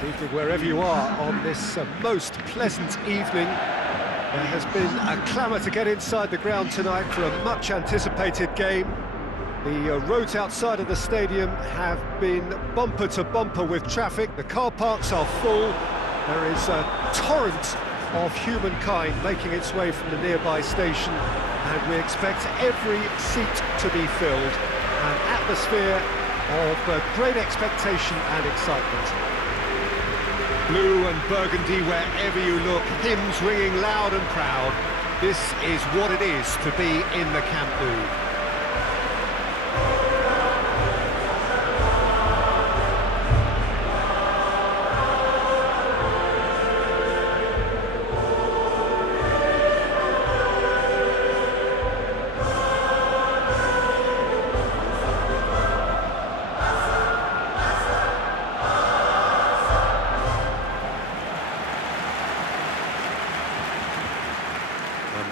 Good evening wherever you are on this most pleasant evening. There has been a clamour to get inside the ground tonight for a much-anticipated game. The roads outside of the stadium have been bumper to bumper with traffic. The car parks are full. There is a torrent of humankind making its way from the nearby station, and we expect every seat to be filled. An atmosphere of great expectation and excitement. Blue and burgundy wherever you look, hymns ringing loud and proud. This is what it is to be in the Camp Nou.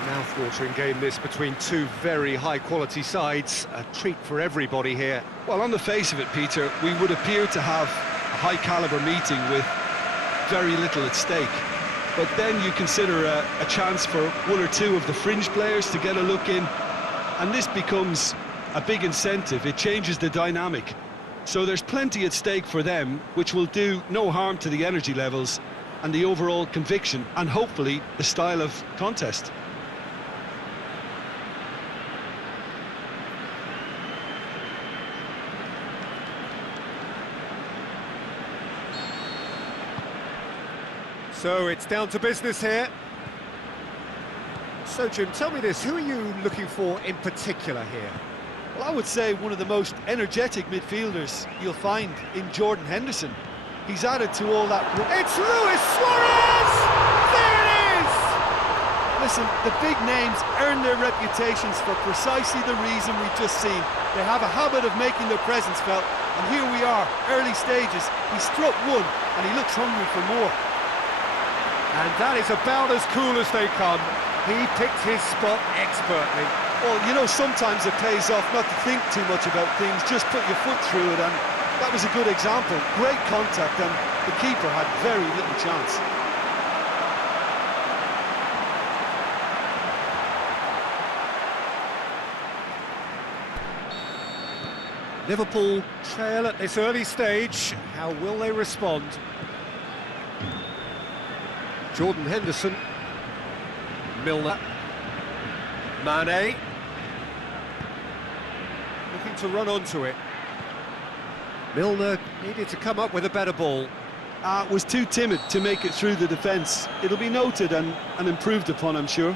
Mouth-watering game this between two very high-quality sides. A treat for everybody here. Well, on the face of it, Peter, we would appear to have a high-caliber meeting with very little at stake. But then you consider a chance for one or two of the fringe players to get a look in, and this becomes a big incentive. It changes the dynamic. So there's plenty at stake for them, which will do no harm to the energy levels and the overall conviction, and hopefully the style of contest. So it's down to business here. So Jim, tell me this, who are you looking for in particular here? Well, I would say one of the most energetic midfielders you'll find in Jordan Henderson. He's added to all that... It's Luis Suarez! There it is! Listen, the big names earn their reputations for precisely the reason we've just seen. They have a habit of making their presence felt, and here we are, early stages. He struck one, and he looks hungry for more. And that is about as cool as they come. He picked his spot expertly. Well, you know, sometimes it pays off not to think too much about things, just put your foot through it, and that was a good example. Great contact, and the keeper had very little chance. Liverpool trail at this early stage. How will they respond? Jordan Henderson, Milner, Mane, looking to run onto it. Milner needed to come up with a better ball. Was too timid to make it through the defence. It'll be noted and improved upon, I'm sure.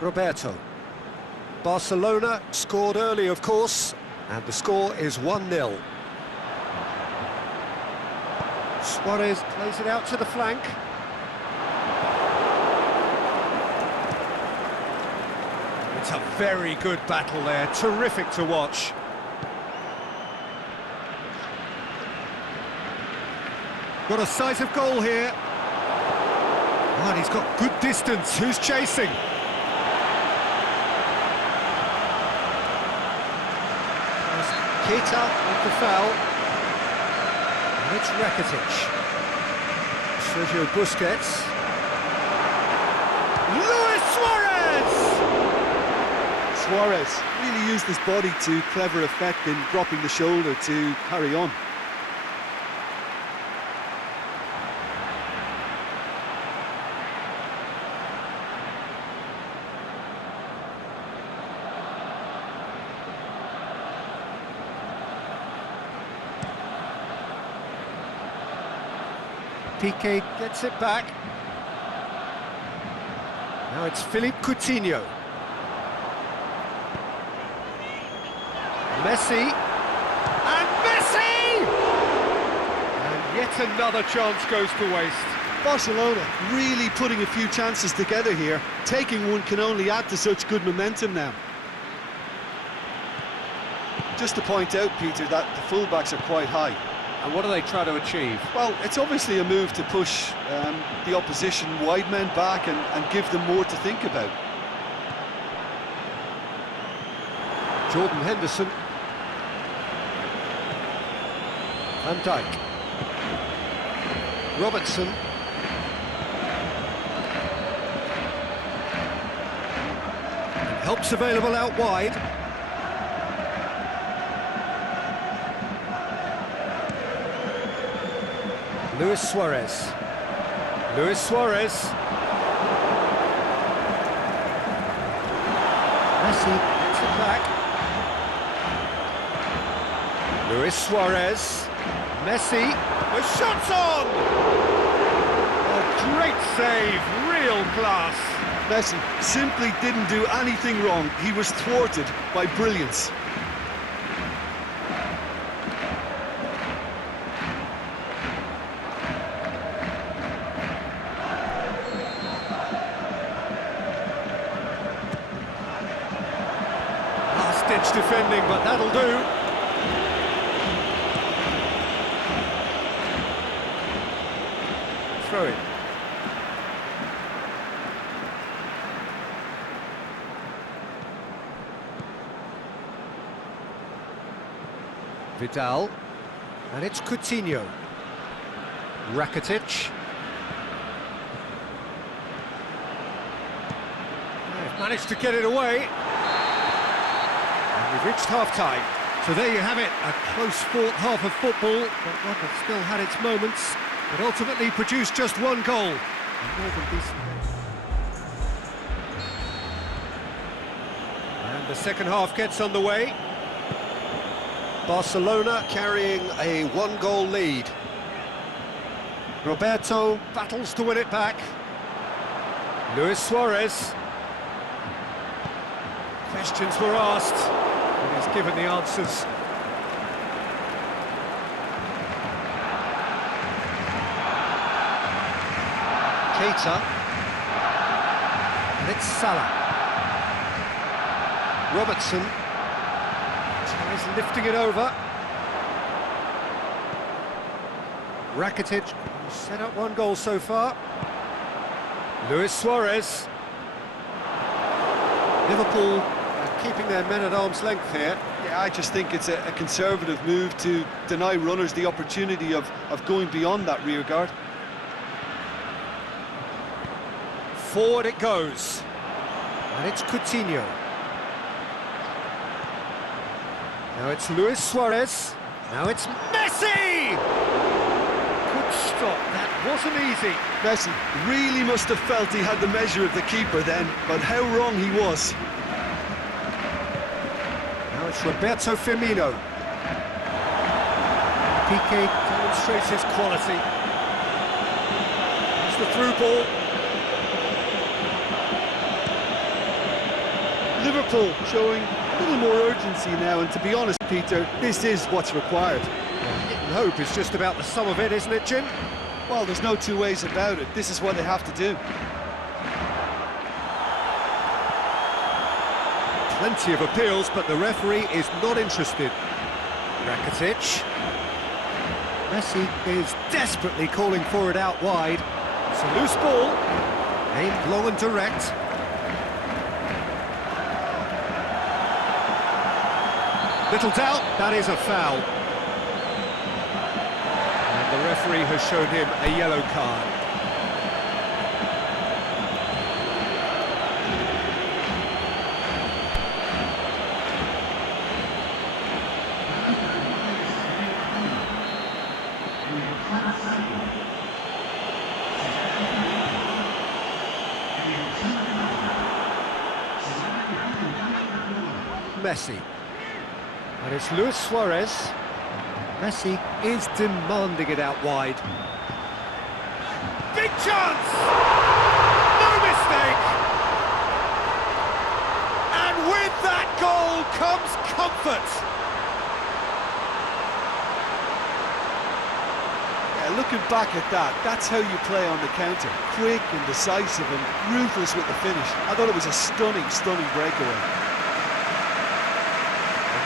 Roberto. Barcelona scored early, of course, and the score is 1-0. Suarez plays it out to the flank. It's a very good battle there, terrific to watch. Got a sight of goal here. Oh, and he's got good distance. Who's chasing? Kita with the foul, and it's Rakitic. Sergio Busquets. Luis Suarez! Suarez really used his body to clever effect in dropping the shoulder to carry on. Piqué gets it back. Now it's Philippe Coutinho. Messi. And Messi! And yet another chance goes to waste. Barcelona really putting a few chances together here. Taking one can only add to such good momentum now. Just to point out, Peter, that the fullbacks are quite high. And what do they try to achieve? Well, it's obviously a move to push the opposition wide men back and give them more to think about. Jordan Henderson. Van Dijk. Robertson. And help's available out wide. Luis Suarez. Luis Suarez. Messi gets it back. Luis Suarez. Messi. The shot's on! A great save, real class. Messi simply didn't do anything wrong. He was thwarted by brilliance. Last-ditch defending, but that'll do. Throw it. Vidal, and it's Coutinho. Rakitic. They've managed to get it away. And we've reached half-time. So there you have it, a close-fought half of football, but one that still had its moments, but ultimately produced just one goal. And more than decent. And the second half gets underway. Barcelona carrying a one-goal lead. Roberto battles to win it back. Luis Suarez. Questions were asked, and he's given the answers. Keita. And it's Salah. Robertson. Tries lifting it over. Rakitic set up one goal so far. Luis Suarez. Liverpool are keeping their men at arm's length here. Yeah, I just think it's a conservative move to deny runners the opportunity of going beyond that rear guard. Forward it goes. And it's Coutinho. Now it's Luis Suarez. Now it's Messi! Good stop, that wasn't easy. Messi really must have felt he had the measure of the keeper then, but how wrong he was. Now it's Roberto Firmino. Piqué demonstrates his quality. It's the through ball. Liverpool showing a little more urgency now, and to be honest, Peter, this is what's required. Hit and hope is just about the sum of it, isn't it, Jim? Well, there's no two ways about it. This is what they have to do. Plenty of appeals, but the referee is not interested. Rakitic. Messi is desperately calling for it out wide. It's a loose ball, aimed long and direct. Little doubt, that is a foul. And the referee has shown him a yellow card. Messi. And it's Luis Suarez. Messi is demanding it out wide. Big chance! No mistake! And with that goal comes comfort. Yeah, looking back at that, that's how you play on the counter. Quick and decisive and ruthless with the finish. I thought it was a stunning, stunning breakaway.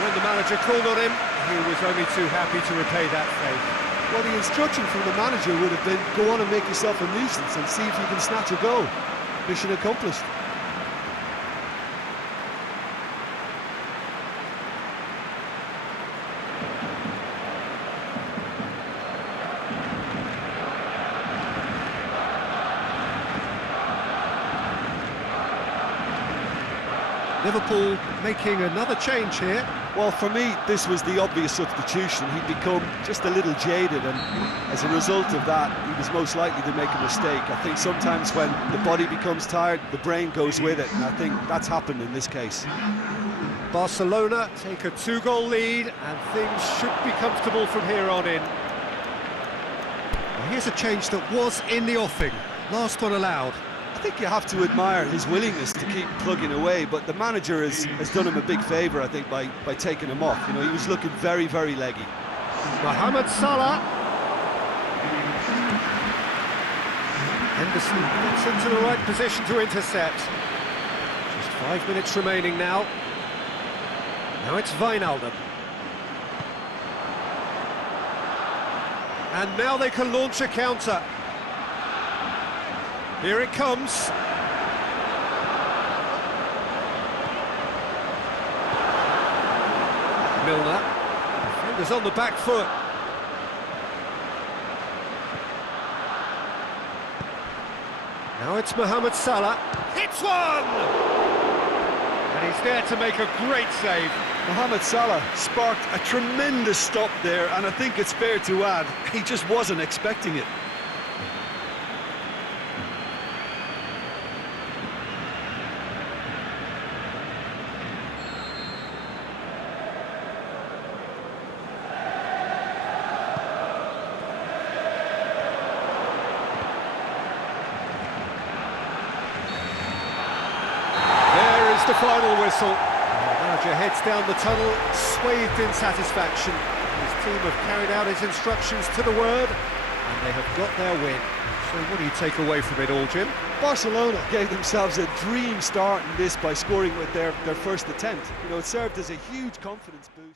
When the manager called on him, he was only too happy to repay that faith. Well, the instruction from the manager would have been, go on and make yourself a nuisance and see if you can snatch a goal. Mission accomplished. Liverpool making another change here. Well, for me, this was the obvious substitution. He'd become just a little jaded, and as a result of that, he was most likely to make a mistake. I think sometimes when the body becomes tired, the brain goes with it, and I think that's happened in this case. Barcelona take a 2-goal lead, and things should be comfortable from here on in. Well, here's a change that was in the offing. Last one allowed. I think you have to admire his willingness to keep plugging away, but the manager has done him a big favour, I think, by taking him off. You know, he was looking very, very leggy. Mohamed Salah. Henderson gets into the right position to intercept. Just 5 minutes remaining now. Now it's Wijnaldum. And now they can launch a counter. Here it comes. Milner. Defenders on the back foot. Now it's Mohamed Salah. Hits one! And he's there to make a great save. Mohamed Salah sparked a tremendous stop there, and I think it's fair to add, he just wasn't expecting it. The final whistle. The manager heads down the tunnel, swathed in satisfaction. His team have carried out his instructions to the word, and they have got their win. So what do you take away from it all, Jim? Barcelona gave themselves a dream start in this by scoring with their first attempt. You know, it served as a huge confidence boost.